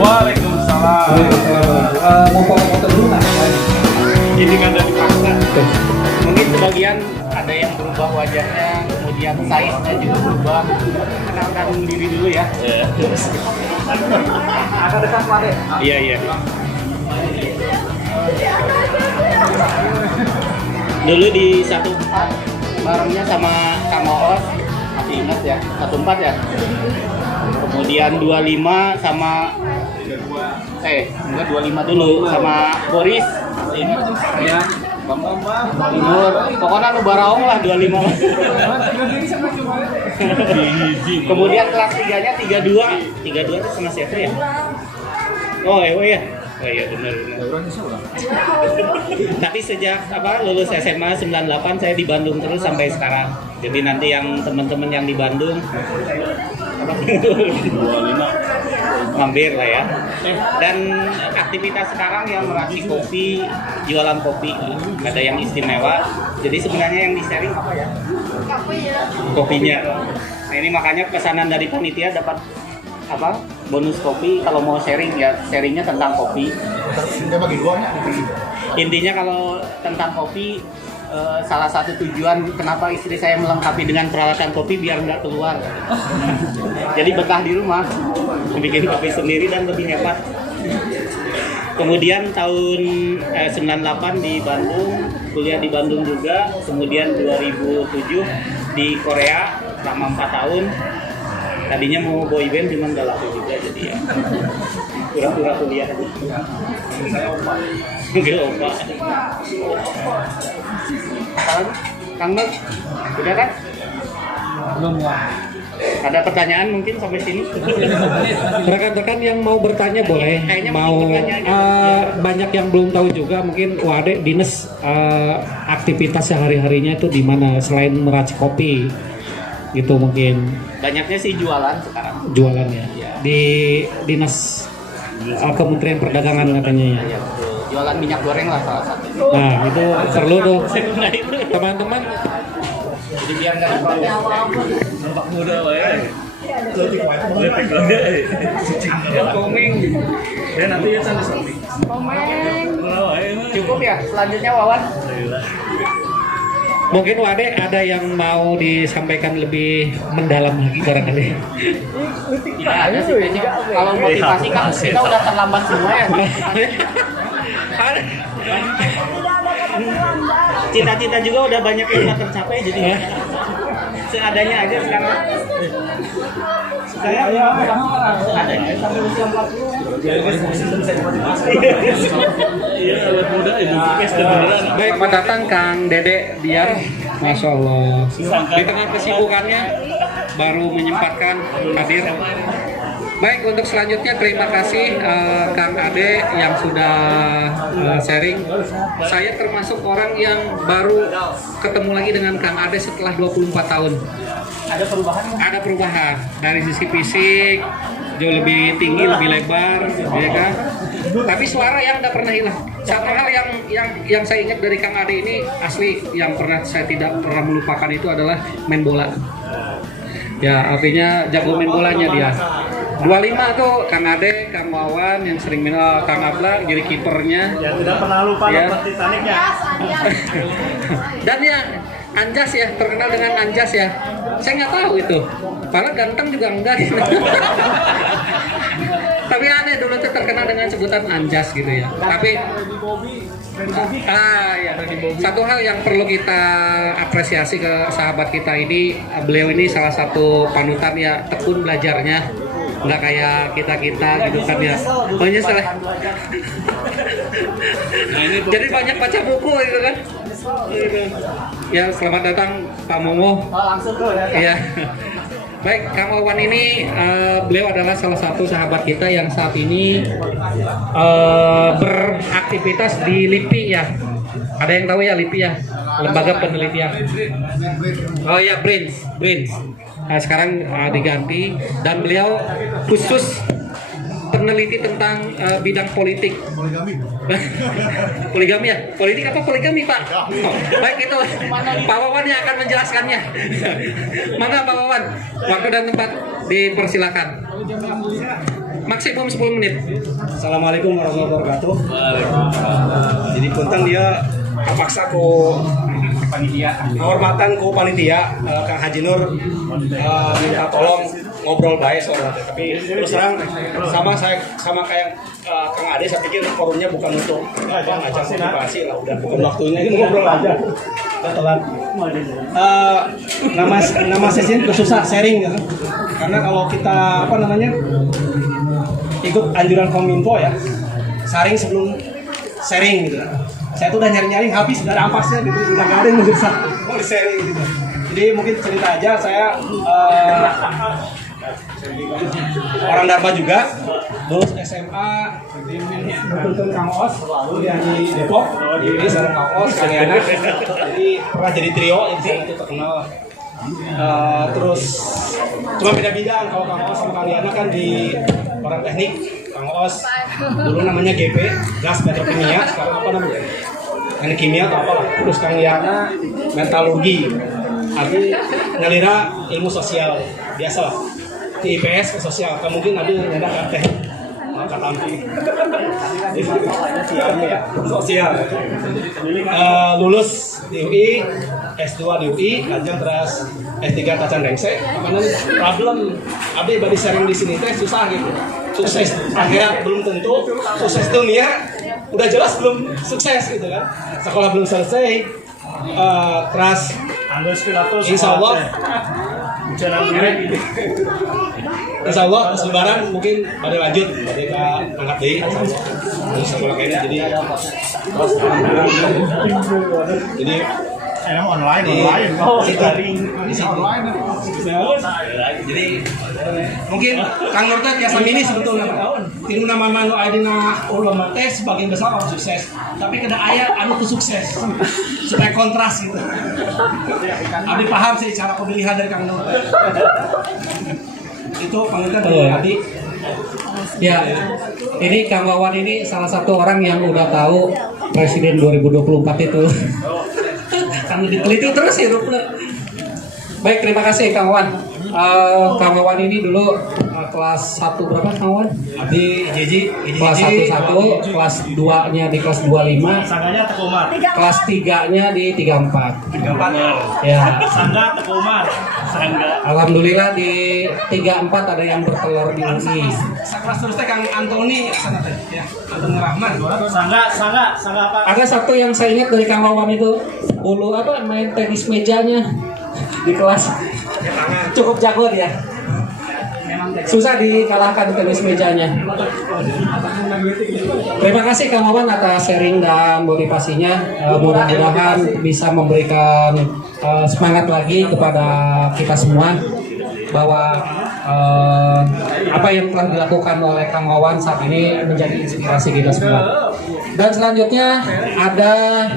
Waalaikumsalam. Mau foto dulu nggak? Ini kan dari paksa. Mungkin sebagian ada yang berubah wajahnya, kemudian size-nya juga berubah. Kenalkan diri dulu ya. Agak dekat Pak Ade. Iya, iya. Dulu di 14 barengnya sama Kang Oos, masih ingat ya, 14 ya. Kemudian 25 sama enggak 25 dulu sama Boris, masih ingat ya. Nur, pokoknya lu baraong lah 25. Kemudian kelas 3-nya 32 itu sama siapa ya? Oh, Ewe ya? Oh iya benar. Tapi sejak lulus SMA 98 saya di Bandung terus sampai sekarang. Jadi nanti yang teman-teman yang di Bandung 25 mampir lah ya. Dan aktivitas sekarang yang meracik kopi, jualan kopi, ada yang istimewa. Jadi sebenarnya yang di-sharing apa ya? Kopinya. Nah ini makanya pesanan dari panitia dapat bonus kopi kalau mau sharing ya, sharingnya tentang kopi. Intinya kalau tentang kopi, salah satu tujuan kenapa istri saya melengkapi dengan peralatan kopi biar nggak keluar. Jadi betah di rumah, bikin kopi sendiri dan lebih hebat. Kemudian tahun 98 di Bandung, kuliah di Bandung juga. Kemudian 2007 di Korea selama 4 tahun. Tadinya mau boyband cuman gak laku juga, jadi ya pura-pura kuliah aja. Gak opa. Kang Nur, udah kan? Belum ya. Ada pertanyaan mungkin sampai sini? Rekan-rekan yang mau bertanya boleh. Kayaknya Mau banyak yang belum tahu juga mungkin Wade dinas aktivitas sehari-harinya itu di mana selain meracik kopi gitu mungkin. Banyaknya sih jualan sekarang. Jualannya Ya. di dinas Kementerian Perdagangan katanya ya. Ya betul. Jualan minyak goreng lah salah satu. Nah itu perlu tuh Nah itu. teman-teman. Jadi biar nggak diprotes. Nampak muda lah ya. Letik lagi. Komeng. Ya nanti ya sampai samping. Cukup ya. Selanjutnya Wawan. Mungkin Wade ada yang mau disampaikan lebih mendalam lagi barangkali. Tidak ada sih kayaknya. Kalau motivasi kan kita udah terlambat semua ya. Cita-cita juga udah banyak yang udah tercapai jadi ya. Seadanya aja sekarang. Saya seadanya sampai usia 40. Iya, awet muda itu beneran. Baik, selamat datang Kang Dede Dian. Masya Allah. Di tengah kesibukannya baru menyempatkan hadir. Baik, untuk selanjutnya terima kasih Kang Ade yang sudah sharing. Saya termasuk orang yang baru ketemu lagi dengan Kang Ade setelah 24 tahun. Ada perubahan? Ada perubahan dari sisi fisik, jauh lebih tinggi, lebih lebar, ya kan? Tapi suara yang tidak pernah hilang. Satu hal yang saya ingat dari Kang Ade ini asli yang pernah saya tidak pernah melupakan itu adalah main bola. Ya artinya jago main bolanya dia. 25 tuh Kang Ade, Kang Wawan yang sering main, Kang Abla jadi kipernya. Ya tidak pernah lupa Ya. nonton Titanicnya. Dan ya Anjas ya, terkenal dengan Anjas ya. Saya nggak tahu itu. Padahal ganteng juga enggak. Tapi aneh dulu tuh terkenal dengan sebutan Anjas gitu ya. Tapi ya. Satu hal yang perlu kita apresiasi ke sahabat kita ini, beliau ini salah satu panutan ya, tekun belajarnya. Nggak kayak kita gitu kan ya. Menyesal. Jadi banyak baca buku gitu kan. Ya selamat datang Pak Momo. Langsung tuh ya. Iya. Baik, Kang Wawan ini beliau adalah salah satu sahabat kita yang saat ini beraktivitas di LIPI ya. Ada yang tahu ya LIPI ya? Lembaga Penelitian. Oh ya, BRINS. Nah, sekarang diganti dan beliau khusus peneliti tentang bidang politik. Poligami ya? Politik apa poligami Pak? Oh, baik itu Pak Wawan yang akan menjelaskannya. Mana Pak Wawan? Waktu dan tempat. Dipersilakan. Maksimum 10 menit. Assalamualaikum warahmatullahi wabarakatuh. Jadi punten dia kapaksa ku panitia, kehormatan ku panitia Kang Haji Nur minta tolong ngobrol baik soal itu. Tapi terus terang sama kayak Kang Ade, saya pikir forumnya bukan untuk ngajak motivasi lah, udah bukan waktunya ini ngobrol aja. Udah telat. Nama sesi susah sharing gitu. Karena kalau kita ikut anjuran Kominfo ya, sharing sebelum sharing gitu. Saya tuh udah nyari-nyari habis, udah ada ampasnya gitu, udah gak ada yang mau di sharing gitu. Jadi mungkin cerita aja, saya orang Dharma juga, lulus SMA betul Kang Os, lalu dia di Depok, jadi sama Kang Os, Kang Yana, jadi pernah jadi trio yang saya itu terkenal. Terus cuma beda bidang, kalau Kang Os sama Kang Yana kan di orang teknik, Kang Os dulu namanya GP, gas petrokimia, sekarang apa namanya? Teknik kimia atau apalah. Terus Kang Yana metalurgi, Abi ngalira ilmu sosial, biasalah. Di IPS ke sosial, mungkin Abi nggak teh katampi sosial. Lulus di UI, S2 di UI, lanjut terus S3 Tacan Rengse. Karena problem Abi bagi sharing di sini teh susah gitu. Sukses akhirat belum tentu, sukses dunia udah jelas belum sukses gitu kan. Sekolah belum selesai, terus insya Allah Insya Allah Lebaran mungkin pada lanjut pada angkat deh sekolah kayaknya jadi online jadi mungkin Kang Nur teh biasa milih sebetulnya tinu nama manu ayeuna ulama teh sebagian besar orang sukses tapi kada aya anu tuh sukses supaya kontras gitu. Abi paham sih cara pemilihan dari Kang Nur itu pengertian dari Adi. Ya, ini Kang Wawan ini salah satu orang yang udah tahu Presiden 2024 itu. Kan diteliti terus ya, baik, terima kasih Kang Wawan. Kang Wawan ini dulu kelas 1 berapa Kang Wawan? Di JJ kelas 1, kelas 2-nya di kelas 25, sangganya Tekomar. kelas 3-nya di 34. 34 ya. Sangga Tekomar. Sangga. Alhamdulillah di 34 ada yang bertelur di UI. Kelas terus teh Kang Antoni sana teh ya. Antoni Rahman. Sangga apa? Ada satu yang saya ingat dari Kang Wawan itu dulu main tenis mejanya di kelas. Cukup jago dia. Susah dikalahkan tenis mejanya. Terima kasih Kang Wawan atas sharing dan motivasinya. Mudah-mudahan bisa memberikan semangat lagi kepada kita semua bahwa apa yang telah dilakukan oleh Kang Wawan saat ini menjadi inspirasi kita semua. Dan selanjutnya ada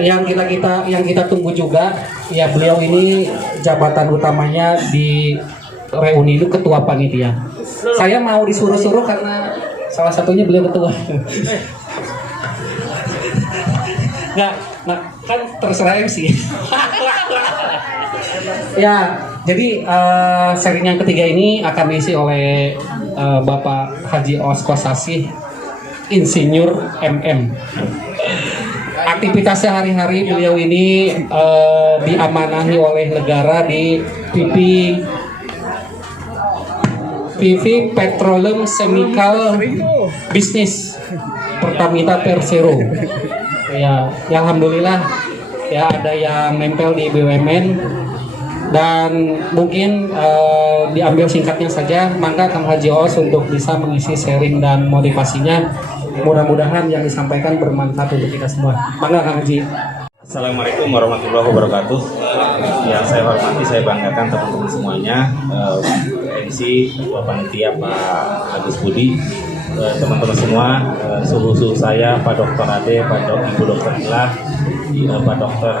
yang kita tunggu juga, ya beliau ini jabatan utamanya di reuni itu ketua panitia. Saya mau disuruh-suruh karena salah satunya beliau ketua. Nah, kan terserah MC. Ya, jadi seri yang ketiga ini akan diisi oleh Bapak Haji Oskosasih, Insinyur MM. Aktivitas sehari-hari beliau ini diamanahi oleh negara di PV Petroleum Chemical Business Pertamina Persero. Ya alhamdulillah ya ada yang nempel di BUMN dan mungkin diambil singkatnya saja. Maka Kang Haji Os untuk bisa mengisi sharing dan motivasinya, mudah-mudahan yang disampaikan bermanfaat untuk kita semua. Mangga Kang Haji. Assalamualaikum warahmatullahi wabarakatuh. Yang saya hormati, saya banggakan teman-teman semuanya, MC, Ketua Panitia Pak Agus Budi, teman-teman semua, suhu saya, Pak Dr. Ade, Pak Ibu Dr. Ilah, Pak Dr.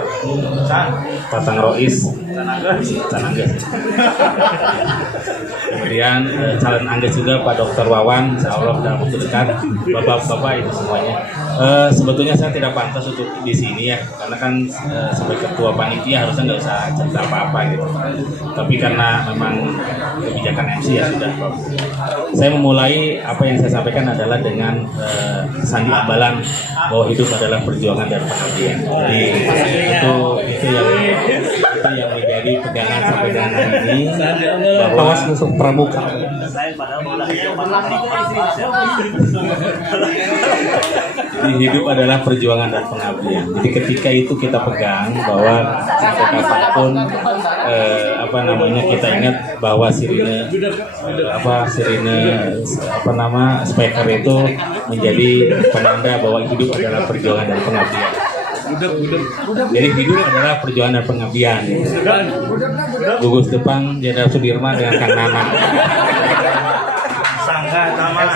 Tatang Rois, Canangga. Kemudian calon Angges juga Pak Dr. Wawan, insya Allah dalam waktu dekat, bapak-bapak itu semuanya. Sebetulnya saya tidak pantas untuk di sini ya, karena kan sebagai ketua panitia harusnya nggak usah cerita apa-apa gitu. Tapi karena memang kebijakan MC ya sudah. Saya memulai apa yang saya sampaikan adalah dengan sandi ambalan bahwa hidup adalah perjuangan dan pengabdian. Jadi itu yang menjadi pegangan sampai dengan hari ini, bahwa musuh pramuka. hidup adalah perjuangan dan pengabdian. Jadi ketika itu kita pegang bahwa sampai kapanpun kita ingat bahwa sirine speaker itu menjadi penanda bahwa hidup adalah perjuangan dan pengabdian. Jadi hidup adalah perjuangan dan pengabdian. Gugus depan Jenderal Sudirman dengan Kang Nana. Sangga nama.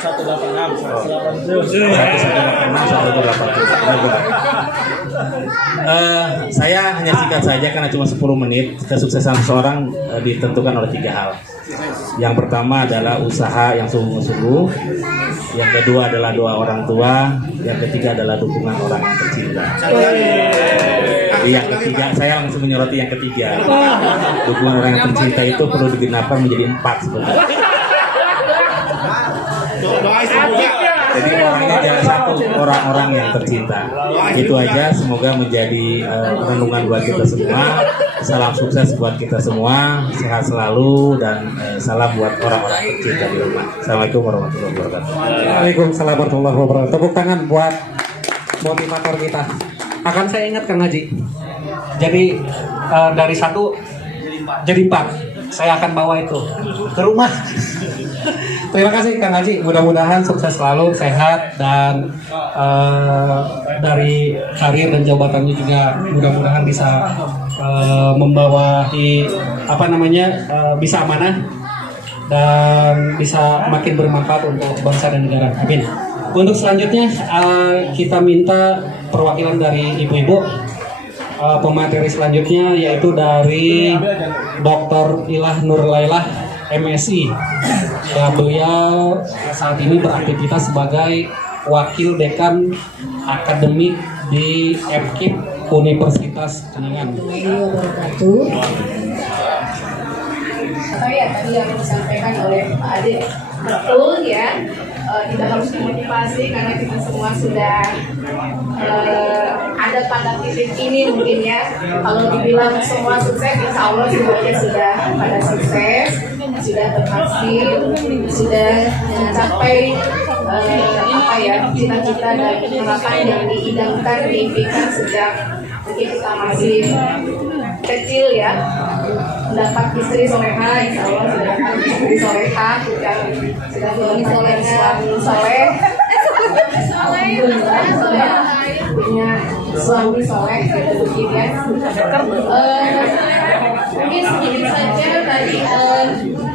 1186. Saya hanya singkat saja karena cuma 10 menit. Kesuksesan seseorang ditentukan oleh 3 hal. Yang pertama adalah usaha yang sungguh-sungguh. Yang kedua adalah doa orang tua. Yang ketiga adalah dukungan orang yang tercinta. Yang ketiga, saya langsung menyoroti yang ketiga. Dukungan orang yang tercinta itu perlu digenapkan menjadi 4 sebetulnya. Jadi orangnya jangan satu, orang-orang yang tercinta. Itu aja, semoga menjadi renungan buat kita semua. Salam sukses buat kita semua, sehat selalu, dan salam buat orang-orang tercinta di rumah. Assalamualaikum warahmatullahi wabarakatuh. Waalaikumsalam warahmatullahi wabarakatuh. Tepuk tangan buat motivator kita. Akan saya ingat Kang Haji. Jadi dari 1 jadi 4. Saya akan bawa itu ke rumah. Terima kasih Kang Haji. Mudah-mudahan sukses selalu, sehat, dan dari karir dan jabatannya juga mudah-mudahan bisa membawahi bisa amanah dan bisa makin bermanfaat untuk bangsa dan negara. Amin. Untuk selanjutnya kita minta perwakilan dari ibu-ibu. Pemateri selanjutnya yaitu dari Dr. Ilah Nurlailah MSI. Ya, beliau saat ini beraktivitas sebagai wakil dekan akademik di FKIP Universitas Kuningan. Ya, tadi yang disampaikan oleh Pak Ade betul ya, kita harus memotivasi karena kita semua sudah ada pada titik ini mungkin ya. Kalau dibilang semua sukses, insya Allah semuanya sudah pada sukses, sudah berhasil, sudah mencapai cita-cita dan harapan yang diidamkan, diimpikan sejak mungkin kita masih kecil ya. Mendapat istri soleha, insya Allah sudah dapat istri soleha, sudah suami soleh, suami soleh, punya suami soleh, gitu ya. Mungkin sedikit saja tadi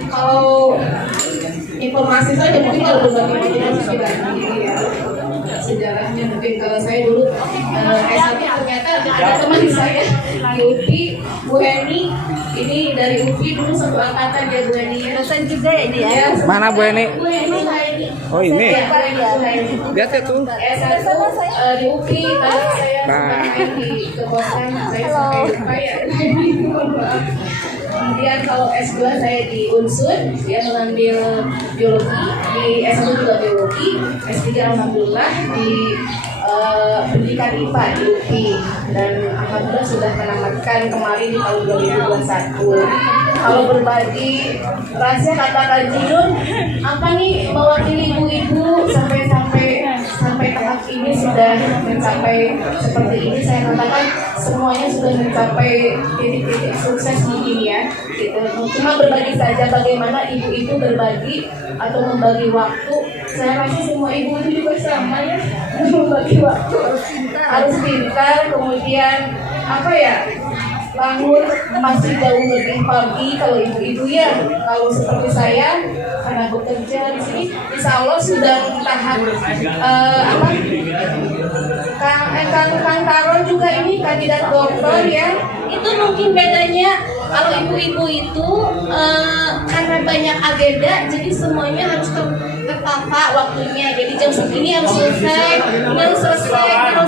kalau informasi saja mungkin kalau berbagi sudah ya. Sejarahnya mungkin kalau saya dulu S1 ternyata ada teman saya di UPI, Bu Heni, ini dari UPI dulu satu angkatan ya Bu Heni ya. Dosen juga ya dia. Ya, Mana Bu Heni? Bu Heni. Oh ini. Ya, Bu Heni. Lihat ya tuh. S1 di UPI, tadi saya main di kekosan, saya sampai lupa ya. Kemudian kalau S2 saya di Unsur, dia mengambil biologi, di S1 juga biologi, S3 alhamdulillah di pendidikan IPA di UPI, dan alhamdulillah sudah menamatkan kemarin di tahun 2021. Kalau berbagi rahasia katakan Jinun, apa nih mewakili ibu-ibu sampai tahap ini sudah mencapai seperti ini, saya katakan semuanya sudah mencapai titik-titik sukses mungkin ya. Gitu. Cuma berbagi saja bagaimana ibu-ibu berbagi atau membagi waktu. Saya rasa semua ibu itu juga sama ya, membagi waktu harus pintar. Kemudian bangun masih jauh lebih pagi kalau ibu-ibu ya. Kalau seperti saya karena bekerja di sini, insya Allah sudah tahap Kang Taron juga ini kandidat doktor ya. Itu mungkin bedanya kalau ibu-ibu itu karena banyak agenda, jadi semuanya harus tertata waktunya. Jadi jam segini harus selesai, harus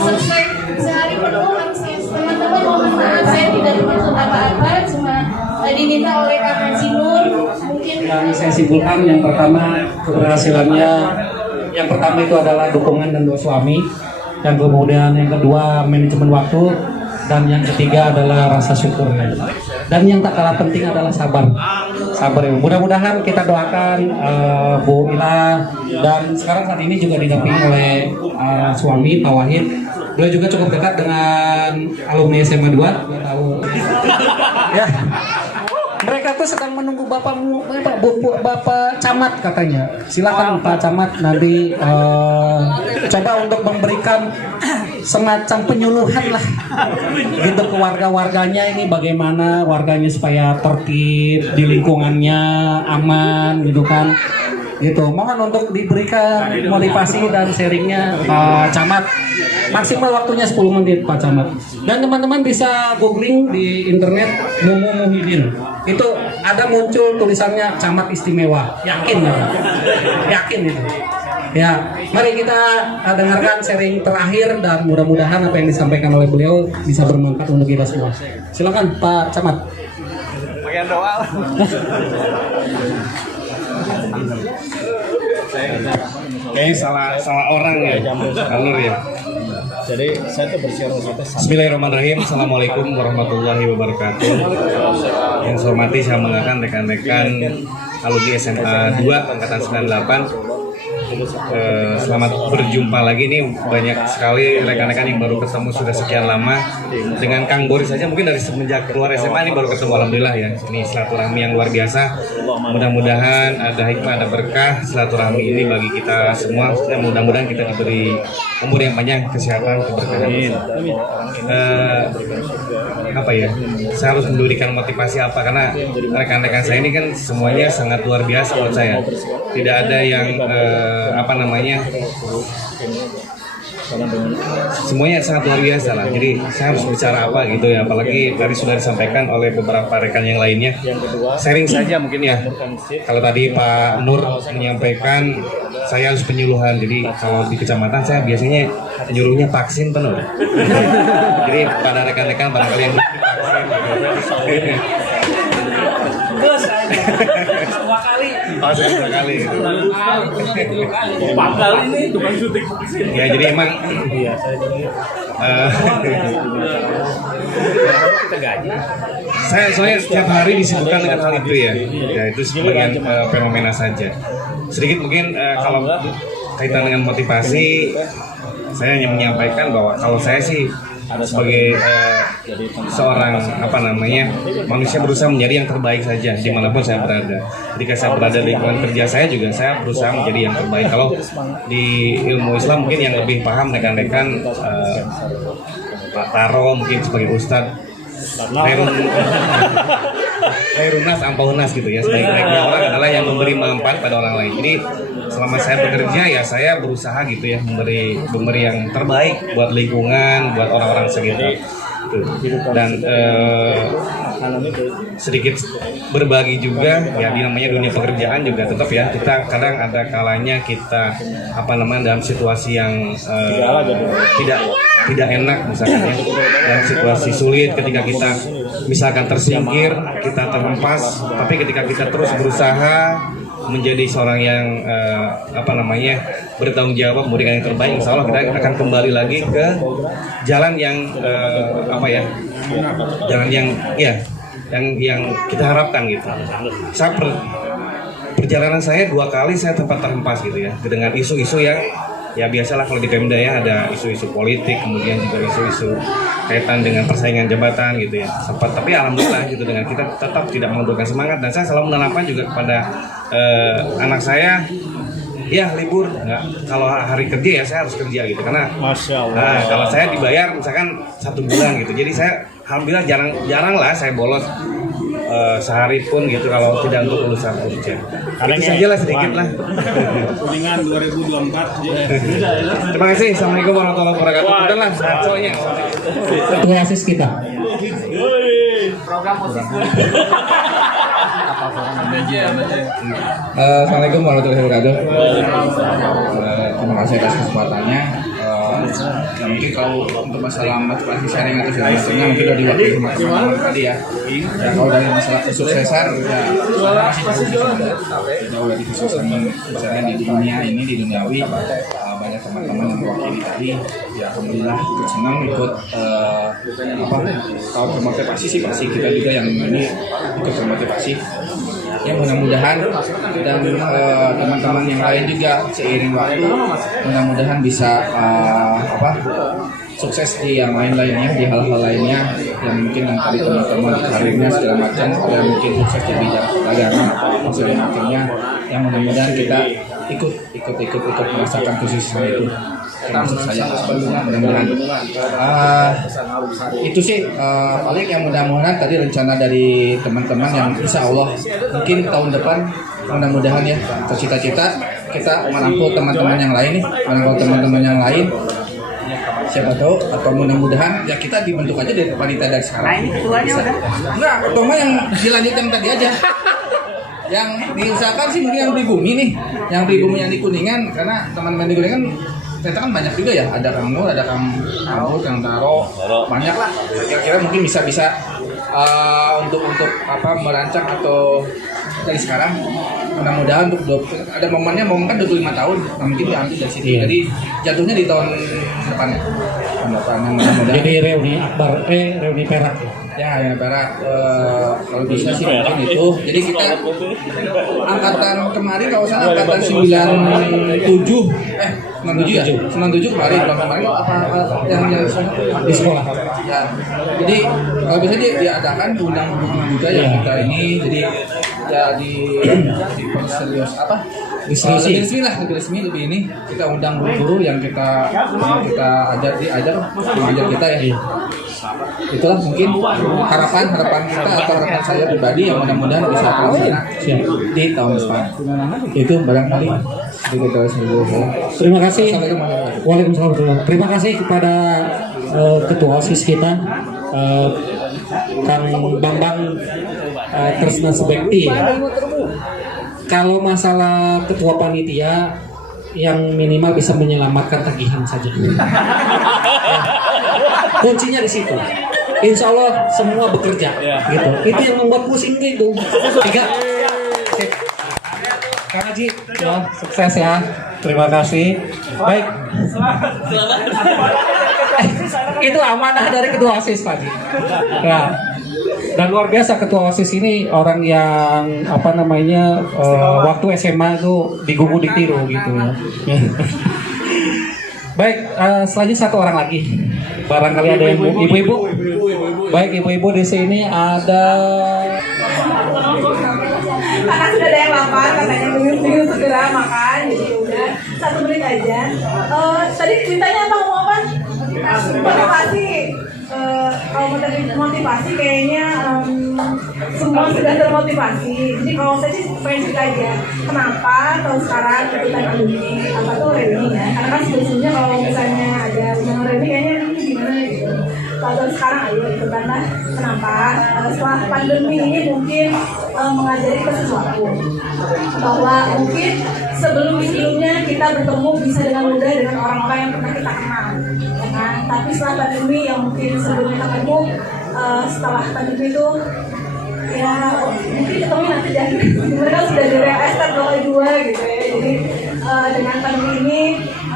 selesai sehari penuh harus selesai. Teman-teman mohon maaf saya tidak menuntut apa-apa, cuma diminta oleh Kang Haji Nur mungkin. Yang saya simpulkan yang pertama keberhasilannya, yang pertama itu adalah dukungan dan doa suami, yang kemudian yang kedua manajemen waktu, dan yang ketiga adalah rasa syukur. Dan yang tak kalah penting adalah sabar. Sabar ya. Mudah-mudahan kita doakan Bu Ila, dan sekarang saat ini juga didampingi oleh suami Pak Wahid. Beliau juga cukup dekat dengan alumni SMA 2, tahu. Ya. Mereka tuh sedang menunggu Bapak Camat katanya. Silakan Pak Camat nanti coba untuk memberikan semacam penyuluhan lah gitu ke warga-warganya ini, bagaimana warganya supaya tertib di lingkungannya, aman gitu kan. Gitu. Mohon untuk diberikan motivasi dan sharingnya Pak Camat. Maksimal waktunya 10 menit Pak Camat. Dan teman-teman bisa googling di internet Mumu Muhyiddin. Itu ada muncul tulisannya Camat Istimewa. Yakin ya? Yakin itu. Ya, mari kita dengarkan sharing terakhir dan mudah-mudahan apa yang disampaikan oleh beliau bisa bermanfaat untuk kita semua. Silakan Pak Camat. Bagian doa. Kayaknya salah orang ya, Anur ya. Jadi saya tuh bersiaran sampai Bismillahirrahmanirrahim. Assalamualaikum warahmatullahi wabarakatuh. Yang saya hormati, saya mengatakan rekan-rekan alumni SMA 2 angkatan 98. Selamat berjumpa lagi nih, banyak sekali rekan-rekan yang baru ketemu sudah sekian lama. Dengan Kang Boris saja mungkin dari semenjak keluar SMA ini baru ketemu, alhamdulillah ya. Ini silaturahmi yang luar biasa. Mudah-mudahan ada hikmah, ada berkah silaturahmi ini bagi kita semua. Dan mudah-mudahan kita diberi umur yang panjang, kesehatan, keberkahan. Apa ya? Saya harus memberikan motivasi apa, karena rekan-rekan saya ini kan semuanya sangat luar biasa menurut saya. Tidak ada yang semuanya sangat luar biasa lah. Jadi saya harus bicara apa gitu ya, apalagi tadi sudah disampaikan oleh beberapa rekan yang lainnya. Sharing saja mungkin ya. Kalau tadi Pak Nur menyampaikan saya harus penyuluhan, jadi kalau di kecamatan saya biasanya penyuluhnya vaksin penuh. Jadi pada rekan-rekan barangkali yang belum divaksin. Dua kali. Oh, saya 2 kali. 4 kali ini tukang syuting. Ya jadi emang saya soalnya setiap hari disibukkan dengan hal itu ya. Ya itu sebagian fenomena saja. Sedikit mungkin kalau kaitan dengan motivasi, saya hanya menyampaikan bahwa kalau saya sih sebagai seorang manusia berusaha menjadi yang terbaik saja dimanapun saya berada. Ketika saya berada di lingkungan kerja saya juga saya berusaha menjadi yang terbaik. Kalau di ilmu Islam mungkin yang lebih paham rekan-rekan Pak Taro mungkin sebagai Ustadz Khairunas Ampaunas gitu ya, sebaik-baiknya orang adalah yang memberi manfaat pada orang lain. Jadi selama saya bekerja ya saya berusaha gitu ya memberi yang terbaik buat lingkungan, buat orang-orang sekitar. Dan sedikit berbagi juga ya, di namanya dunia pekerjaan juga tetap ya kita kadang ada kalanya kita dalam situasi yang tidak enak misalkan ya, dalam situasi sulit, ketika kita misalkan tersingkir, kita terhempas, tapi ketika kita terus berusaha menjadi seorang yang bertanggung jawab, memberikan yang terbaik, insya Allah kita akan kembali lagi ke jalan yang jalan yang kita harapkan gitu. Perjalanan saya 2 kali saya tempat terhempas gitu ya, dengan isu-isu yang ya biasalah kalau di Pemda ya, ada isu-isu politik, kemudian juga isu-isu kaitan dengan persaingan jabatan gitu ya. Tapi alhamdulillah gitu, dengan kita tetap tidak mengundurkan semangat, dan saya selalu menanamkan juga kepada anak saya, ya libur nggak, kalau hari kerja ya saya harus kerja gitu, karena kalau saya dibayar misalkan 1 bulan gitu, jadi saya alhamdulillah jarang lah saya bolos sehari pun gitu kalau tidak untuk urusan urgent. Itu saja lah sedikit lah. Kuningan 2024. Terima kasih. Assalamualaikum warahmatullahi wabarakatuh. Udah lah, soalnya. Ketua OSIS kita. Assalamualaikum warahmatullahi wabarakatuh. Terima kasih atas kesempatannya. Ya mungkin kalau untuk masalah motivasi sharing atau segala macamnya mungkin udah diwakili sama teman-teman tadi ya. Ya kalau dari masalah kesuksesan ya masih jauh dari kesuksesan misalnya di dunia ini di duniawi banyak teman-teman yang mewakili tadi. Ya alhamdulillah ikut senang ikut kalau termotivasi sih pasti kita juga yang ini ikut termotivasi. Ya mudah-mudahan dan teman-teman yang lain juga seiring waktu mudah-mudahan bisa sukses di yang lain-lainnya, di hal-hal lainnya yang mungkin nanti teman-teman karirnya segala macam atau yang mungkin sukses di bidang agama atau segala macamnya yang mudah-mudahan kita ikut merasakan kesuksesan itu termasuk saya mudah-mudahan itu sih paling yang mudah-mudahan tadi rencana dari teman-teman yang insya Allah mungkin tahun depan mudah-mudahan ya cita-cita kita merangkul teman-teman yang lain siapa tahu atau mudah-mudahan ya kita dibentuk aja dari panitia dari sekarang. Nah ini ketuanya udah. Enggak, cuma yang dilanjutkan tadi aja. Yang diusahakan sih mungkin yang pribumi nih, yang pribumi yang di Kuningan karena teman-teman di Kuningan ternyata kan banyak juga ya, ada Kang Nur, ada Kang Amrut, Kang Taro, banyak lah. Kira-kira mungkin bisa untuk merancang atau dari sekarang mudah-mudahan untuk ada momennya kan 25 tahun, nah mungkin diambil dari situ. Jadi jatuhnya di tahun depan ya. Tahun depan mudah-mudahan. Jadi reuni perak. Ya, perak kalau bisa sih mungkin itu. Jadi kita angkatan kemarin kalau salah angkatan 97 kemarin yang Di sekolah. ya. Jadi kalau bisa diadakan undang guru juga ya kita ini jadi ya di serius lebih resmi lebih ini kita undang guru-guru yang kita ajar kita ya. Itulah mungkin harapan kita atau harapan saya pribadi yang mudah-mudahan bisa terlaksana di tahun depan. Itu barangkali. Terima kasih. Waalaikumsalam. Terima kasih kepada Ketua OSIS kita, Kang Bambang Tresna Subekti. Kalau masalah ketua panitia, yang minimal bisa menyelamatkan tagihan saja. Kuncinya di situ. Insya Allah semua bekerja, gitu. Itu yang membuat pusing gitu. 3. Kang Haji, ya, sukses ya. Terima kasih. Baik. Itu amanah dari Ketua OSIS Pak Haji. Ya. Dan luar biasa Ketua OSIS ini orang yang waktu SMA itu digugu ditiru gitu ya. Baik, selanjutnya satu orang lagi. Barangkali ada yang ibu-ibu. Baik, ibu-ibu di sini ada. Karena sudah ada yang lapar, katanya bingung segera makan, jadi udah 1 menit aja. Tadi ceritanya apa ngomong apa? Motivasi. Kalau motivasi kayaknya semua sudah termotivasi. Jadi kalau saya sih pengen cerita aja kenapa tahun sekarang kita alumni apa tuh reuni ya. Karena kan sebelumnya kalau misalnya ada undangan reuni kayaknya ini gimana gitu. Kalau tahun sekarang ayo ikutanlah. Kenapa? Setelah pandemi ini mungkin mengajari ke sesuatu bahwa mungkin sebelumnya kita bertemu bisa dengan mudah dengan orang-orang yang pernah kita kenal. Tapi setelah pandemi yang mungkin sebelumnya ketemu setelah pandemi itu ya mungkin ketemu nanti jadi mereka sudah di real estate 2 gitu ya. Jadi dengan pandemi ini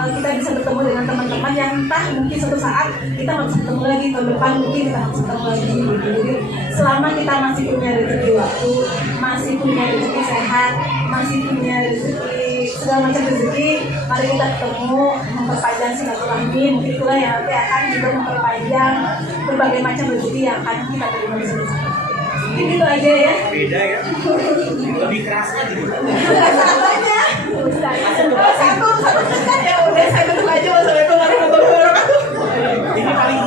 kita bisa bertemu dengan teman-teman yang entah mungkin suatu saat kita nggak bisa ketemu lagi, tahun depan mungkin kita nggak bisa ketemu lagi gitu. Jadi selama kita masih punya rezeki waktu, masih punya rezeki sehat, masih punya rezeki segala macam rezeki, mari kita ketemu memperpanjang silaturahmi. Mungkin itulah yang nanti akan juga memperpanjang berbagai macam rezeki yang akan kita terima di sini. Mungkin itu aja ya. Beda ya. Lebih kerasnya gitu. Katanya. Satu kan ya udah saya tutup aja. Wassalamualaikum warahmatullahi wabarakatuh. Ini paling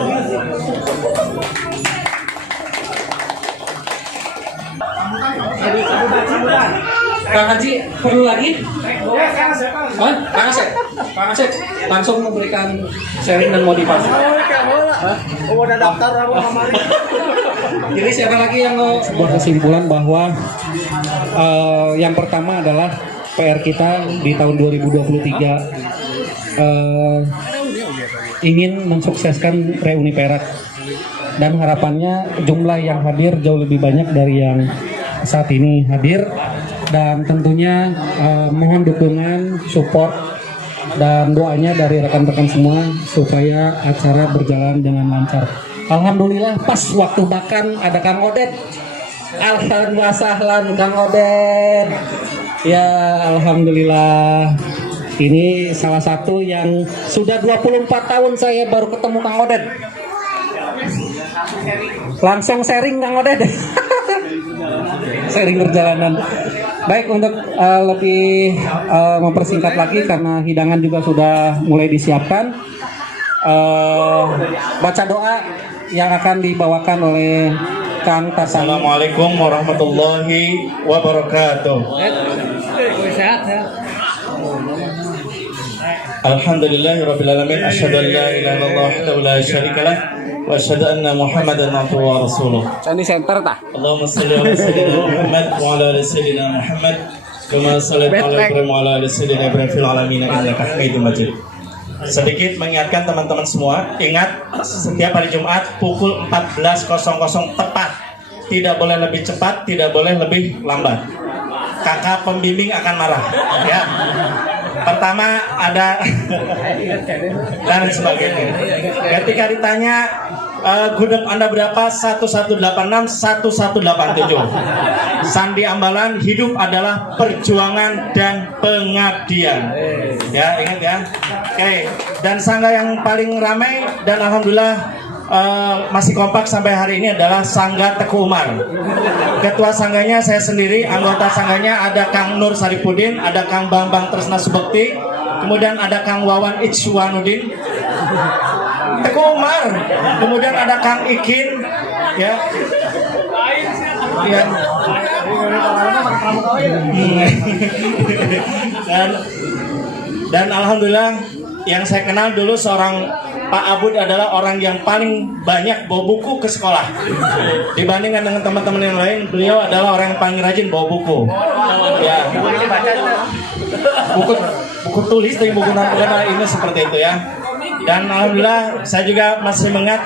Kang Haji perlu lagi? Hah? Kang Asep? Kang Asep langsung memberikan sharing dan motivasi. Udah daftar apa kemarin? Jadi siapa lagi yang mau sebuah kesimpulan bahwa yang pertama adalah PR kita di tahun 2023 ingin mensukseskan reuni Perak dan harapannya jumlah yang hadir jauh lebih banyak dari yang saat ini hadir dan tentunya mohon dukungan, support dan doanya dari rekan-rekan semua supaya acara berjalan dengan lancar. Alhamdulillah pas waktu makan ada Kang Odet. Alhamdulillah sahlan Kang Odet. Ya alhamdulillah. Ini salah satu yang sudah 24 tahun saya baru ketemu Kang Odet. Langsung sharing Kang Odet. Sharing perjalanan. Baik, untuk lebih mempersingkat lagi karena hidangan juga sudah mulai disiapkan. Baca doa yang akan dibawakan oleh Kang Tasan. Assalamualaikum warahmatullahi wabarakatuh. Alhamdulillahirabbil alamin. Asyhadu an la ilaha illallah wahdahu la syarikalah wa asyhadu anna Muhammadan abduhu wa rasuluh. Candi center tah. Allahumma shalli ala sayyidina Muhammad wa ala ali sayyidina Muhammad kama shallaita ala Ibrahim wa ala ali sayyidina Ibrahim fil alamin innaka Hamidum Majid. Sedikit mengingatkan teman-teman semua, ingat setiap hari Jumat pukul 14.00 tepat. Tidak boleh lebih cepat, tidak boleh lebih lambat. Kakak pembimbing akan marah, ya. Pertama ada dan sebagainya. Ketika ditanya gudeg Anda berapa? 1186 1187. Sandi Ambalan, hidup adalah perjuangan dan pengabdian. Ya, ingat ya. Oke, dan sangga yang paling ramai dan alhamdulillah masih kompak sampai hari ini adalah Sangga Teguh Umar. Ketua sangganya saya sendiri, anggota sangganya ada Kang Nur Saripudin, ada Kang Bambang Tresna Subekti, kemudian ada Kang Wawan Ichwanudin, Teguh Umar, kemudian ada Kang Ikin, ya, ya. Dan alhamdulillah yang saya kenal dulu seorang Pak Abud adalah orang yang paling banyak bawa buku ke sekolah. Dibandingkan dengan teman-teman yang lain, beliau adalah orang yang paling rajin bawa buku. Ya. Buku tulis dari buku nampaknya ini seperti itu ya. Dan alhamdulillah saya juga masih mengingat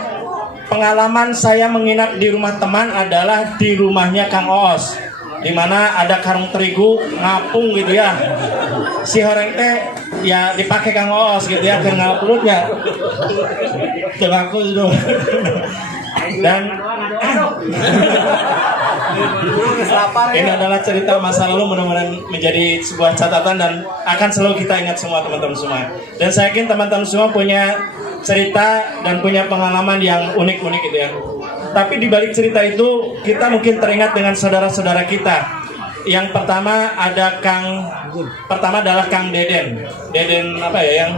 pengalaman saya menginap di rumah teman adalah di rumahnya Kang Oos, di mana ada karung terigu ngapung gitu ya. Si horeng teh ya dipakai Kang Oos gitu ya ke ngapulutnya. Coba itu. Dan ini adalah cerita masa lalu, mudah-mudahan menjadi sebuah catatan dan akan selalu kita ingat semua teman-teman semua. Dan saya yakin teman-teman semua punya cerita dan punya pengalaman yang unik-unik gitu ya. Tapi di balik cerita itu kita mungkin teringat dengan saudara-saudara kita. Yang pertama adalah Kang Deden. Deden apa ya yang?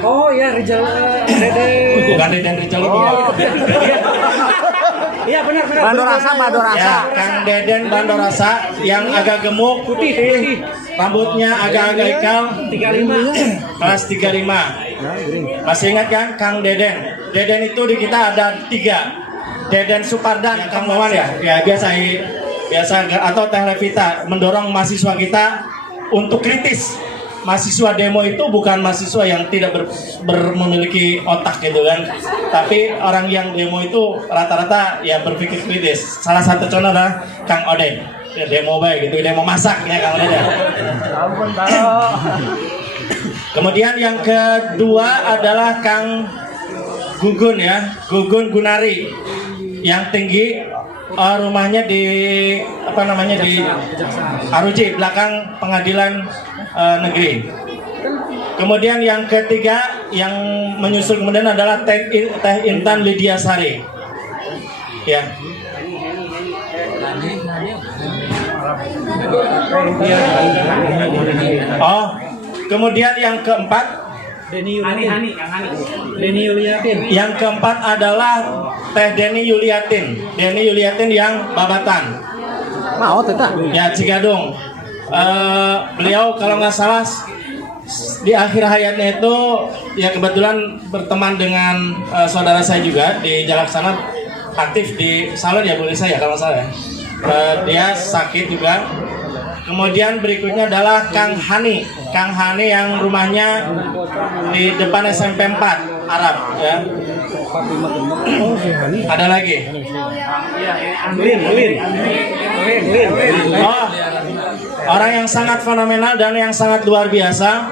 Oh ya, Rizal Deden. Bukan Deden Rizal itu. Iya benar. Bandorasa. Ya, Kang Deden Bandorasa yang agak gemuk, putih, rambutnya agak-agak ikal, 35. kelas 35. Masih ingat kan Kang Deden? Deden itu di kita ada 3. Deden Supardan, Kang Wawan ya? Ya biasa atau Teh Levita mendorong mahasiswa kita untuk kritis. Mahasiswa demo itu bukan mahasiswa yang tidak memiliki otak gitu kan, tapi orang yang demo itu rata-rata ya berpikir kritis. Salah satu contoh adalah Kang Odeng, ya, demo baik gitu, demo masak ya Kang Odeng. Kemudian yang kedua adalah Kang Gugun ya, Gugun Gunari yang tinggi, rumahnya di di Aruji, belakang pengadilan negeri. Kemudian yang ketiga yang menyusul kemudian adalah Teh Intan Lydia Sari. Ya. Oh, kemudian yang keempat Deni Yuliatin. Yang keempat adalah Teh Deni Yuliatin. Deni Yuliatin yang Babatan. Mau tetap. Ya, Cigadung. Beliau kalau nggak salah di akhir hayatnya itu ya kebetulan berteman dengan saudara saya juga di Jalaksana, aktif di salon ya Bu Lisa ya kalau nggak salah ya. Dia sakit juga. Kemudian berikutnya adalah Kang Hani yang rumahnya di depan SMP 4 Arab ya. Ada lagi. Oh, orang yang sangat fenomenal dan yang sangat luar biasa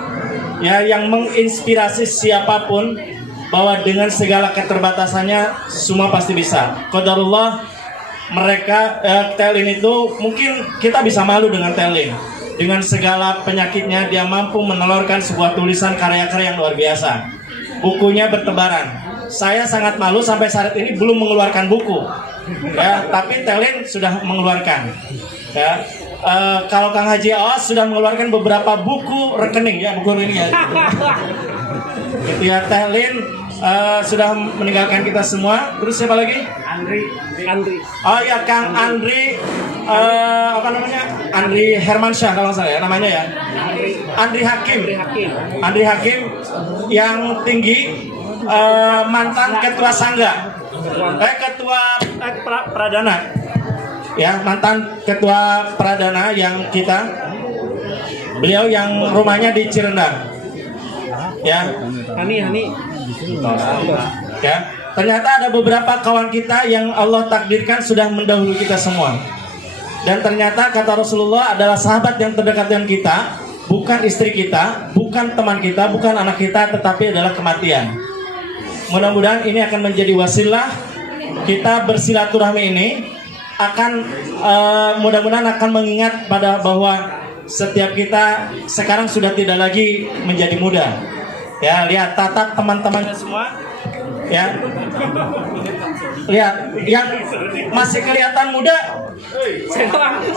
ya, yang menginspirasi siapapun bahwa dengan segala keterbatasannya semua pasti bisa. Qadarullah. Mereka Telin itu mungkin kita bisa malu dengan Telin, dengan segala penyakitnya dia mampu menelurkan sebuah tulisan karya-karya yang luar biasa. Bukunya bertebaran. Saya sangat malu sampai saat ini belum mengeluarkan buku ya, tapi Telin sudah mengeluarkan ya. Kalau Kang Haji Awas sudah mengeluarkan beberapa buku rekening ya, buku rekening ya. Gitu ya, Telin sudah meninggalkan kita semua. Terus siapa lagi? Andri. Oh ya, Kang Andri apa namanya? Andri Hermansyah kalau saya namanya ya. Andri Hakim yang tinggi, mantan ketua Sangga. Ketua Pradana. Ya, mantan ketua Pradana yang kita. Beliau yang rumahnya di Cirendang. Ya. Hani. Ya, ternyata ada beberapa kawan kita yang Allah takdirkan sudah mendahului kita semua. Dan ternyata kata Rasulullah adalah sahabat yang terdekat dengan kita, bukan istri kita, bukan teman kita, bukan anak kita, tetapi adalah kematian. Mudah-mudahan ini akan menjadi wasilah kita bersilaturahmi ini akan mudah-mudahan akan mengingat pada bahwa setiap kita sekarang sudah tidak lagi menjadi muda. Ya, lihat tatap teman-temannya semua. Ya, lihat yang masih kelihatan muda,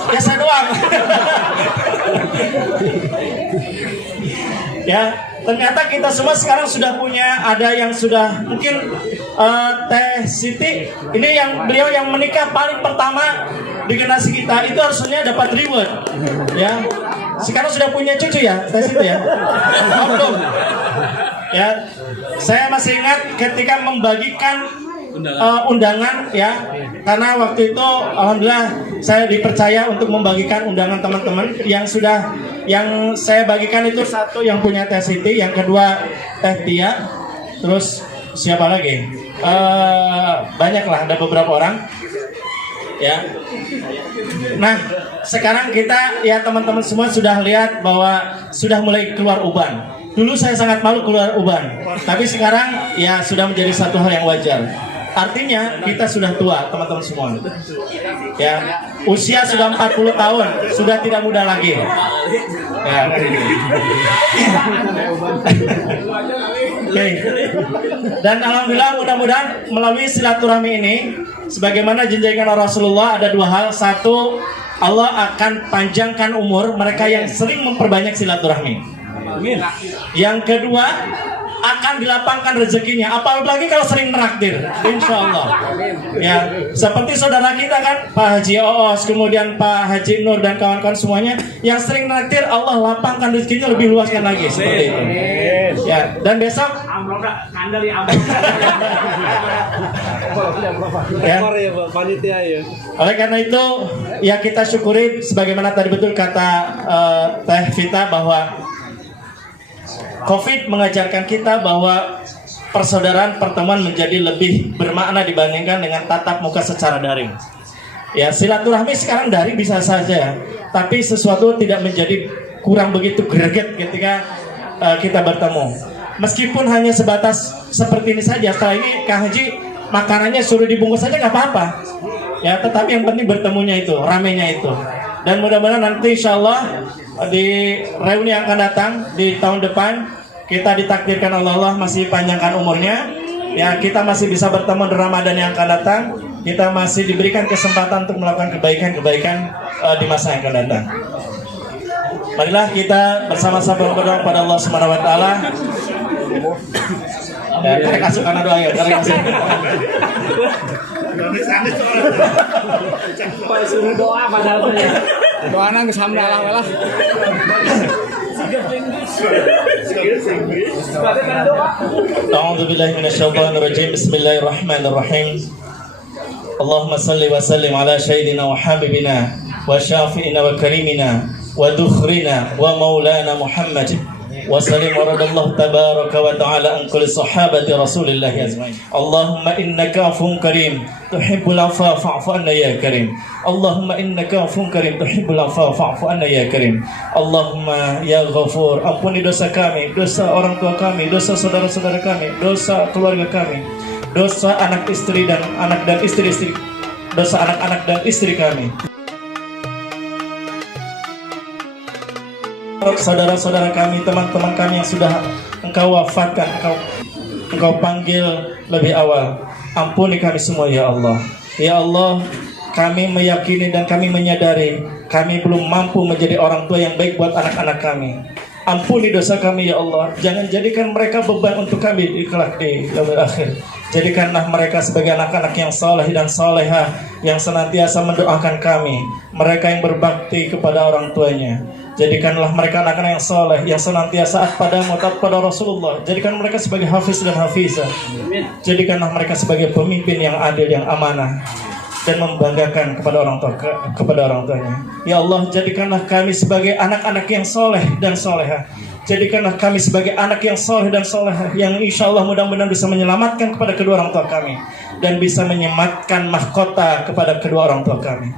ya saya doang. Ya, ternyata kita semua sekarang sudah punya, ada yang sudah mungkin Teh Siti ini yang beliau yang menikah paling pertama di generasi kita itu harusnya dapat reward. Ya, sekarang sudah punya cucu ya Teh Siti ya. Belum. Ya, saya masih ingat ketika membagikan undangan ya, karena waktu itu alhamdulillah saya dipercaya untuk membagikan undangan teman-teman yang saya bagikan itu satu yang punya Teh Siti, yang kedua Teh Tia, terus siapa lagi? Banyak lah, ada beberapa orang ya. Nah, sekarang kita ya teman-teman semua sudah lihat bahwa sudah mulai keluar uban. Dulu saya sangat malu keluar uban, tapi sekarang ya sudah menjadi satu hal yang wajar. Artinya kita sudah tua teman-teman semua. Ya, usia sudah 40 tahun, sudah tidak muda lagi. Ya. Oke. Dan alhamdulillah mudah-mudahan melalui silaturahmi ini, sebagaimana janjikan Rasulullah ada dua hal. Satu, Allah akan panjangkan umur mereka yang sering memperbanyak silaturahmi. Yang kedua, akan dilapangkan rezekinya, apalagi kalau sering menraktir, insya Allah. Ya, seperti saudara kita kan, Pak Haji Oos, kemudian Pak Haji Nur dan kawan-kawan semuanya, yang sering menraktir, Allah lapangkan rezekinya lebih luaskan lagi seperti itu. Ya, dan besok ya. Oleh karena itu, ya kita syukuri sebagaimana tadi betul kata Teh Vita bahwa COVID mengajarkan kita bahwa persaudaraan pertemuan menjadi lebih bermakna dibandingkan dengan tatap muka secara daring. Ya, silaturahmi sekarang daring bisa saja, tapi sesuatu tidak menjadi kurang begitu greget ketika kita bertemu. Meskipun hanya sebatas seperti ini saja, setelah ini Kang Haji makanannya suruh dibungkus saja nggak apa-apa. Ya, tetapi yang penting bertemunya itu, ramenya itu. Dan mudah-mudahan nanti insya Allah di reuni yang akan datang di tahun depan kita ditakdirkan Allah masih panjangkan umurnya. Ya, kita masih bisa bertemu di Ramadan yang akan datang. Kita masih diberikan kesempatan untuk melakukan kebaikan-kebaikan di masa yang akan datang. Marilah kita bersama-sama berdoa kepada Allah Subhanahu wa taala. Ya, karek asup karena doa ya, karek asup. Suruh doa padahal Doana geus hamdalah we lah. A'udzu billahi minasyaitonir rajim. Bismillahirrahmanirrahim. Allahumma salli wa sallim ala sayyidina wa habibina wa syafi'ina wa karimina wa dukhrina wa maulana Muhammad wa sallim wa radallahu tabaraka wa ta'ala an kulli sahabati Rasulillah ajmain. Allahumma innaka afun karim tuhibbul afwa fa'fu anna ya karim. Allahumma innaka afun karim tuhibbul afwa fa'fu anna ya karim. Allahumma ya Ghafur, ampuni dosa kami, dosa orang tua kami, dosa saudara-saudara kami, dosa keluarga kami, dosa anak istri dan istri-istri, dosa anak-anak dan istri kami. Saudara-saudara kami, teman-teman kami yang sudah Engkau wafatkan, Engkau panggil lebih awal, ampuni kami semua ya Allah. Ya Allah, kami meyakini dan kami menyadari kami belum mampu menjadi orang tua yang baik buat anak-anak kami. Ampuni dosa kami ya Allah. Jangan jadikan mereka beban untuk kami di kelak di akhir. Jadikanlah mereka sebagai anak-anak yang saleh dan salehah, yang senantiasa mendoakan kami, mereka yang berbakti kepada orang tuanya. Jadikanlah mereka anak-anak yang saleh, yang senantiasa taat padamu, taat pada Rasulullah. Jadikan mereka sebagai hafiz dan hafizah. Jadikanlah mereka sebagai pemimpin yang adil, yang amanah, dan membanggakan kepada orang tuanya. Ya Allah, jadikanlah kami sebagai anak-anak yang soleh dan soleha. Jadikanlah kami sebagai anak yang soleh dan soleha, yang insya Allah mudah-mudahan bisa menyelamatkan kepada kedua orang tua kami, dan bisa menyematkan mahkota kepada kedua orang tua kami.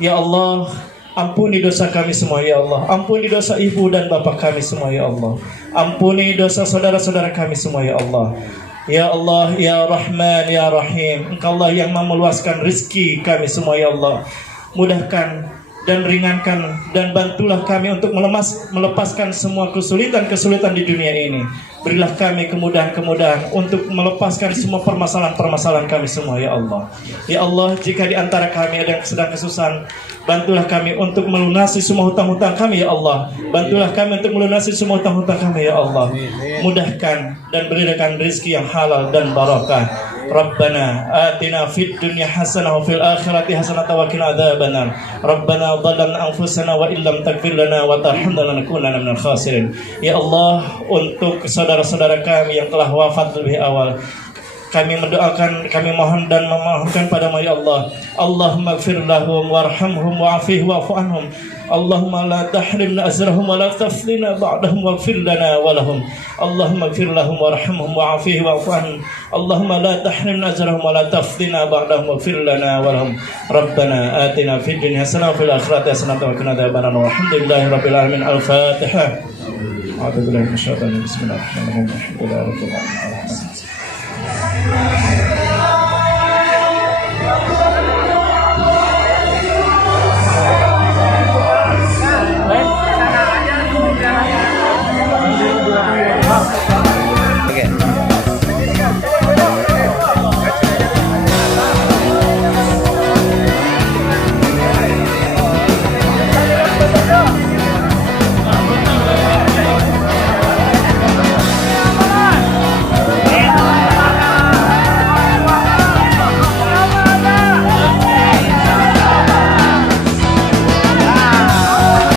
Ya Allah, ampuni dosa kami semua ya Allah. Ampuni dosa ibu dan bapak kami semua ya Allah. Ampuni dosa saudara-saudara kami semua ya Allah. Ya Allah, Ya Rahman, Ya Rahim, Engkau Allah yang meluaskan rezeki kami semua ya Allah. Mudahkan dan ringankan dan bantulah kami untuk melepaskan semua kesulitan-kesulitan di dunia ini. Berilah kami kemudahan-kemudahan untuk melepaskan semua permasalahan-permasalahan kami semua ya Allah. Ya Allah, jika di antara kami ada yang sedang kesusahan, bantulah kami untuk melunasi semua hutang-hutang kami ya Allah. Bantulah kami untuk melunasi semua hutang-hutang kami ya Allah. Mudahkan dan berikan rezeki yang halal dan barakah. Rabbana atina fid dunya hasanah wa fil akhirati hasanah wa qina adzabannar. Rabbana dhallamna anfusana wa illam taghfir lana wa tarhamna lanakunanna minal khasirin. Ya Allah, untuk saudara-saudara kami yang telah wafat lebih awal, kami mendoakan, kami mohon dan memohonkan padamu ya Allah. Allahumma ighfir lahum warhamhum wa'afihim wa'fu anhum. Allahumma la tahrimna ajrahum wa la taflina ba'dahum waghfir lana wa lahum. Allahumma ighfir lahum warhamhum wa'afihim wa'fu anhum. Allahumma la tahrimna ajrahum wa la taflina ba'dahum waghfir lana wa lahum. Rabbana atina fid dunya hasanah wa fil akhirati hasanah wa qina adzabannar. Walhamdulillahirabbil alamin. Al-Fatihah. A'udzu billahi minasyaitonir rajim. Bismillahirrahmanirrahim. Alhamdulillahirabbil alamin.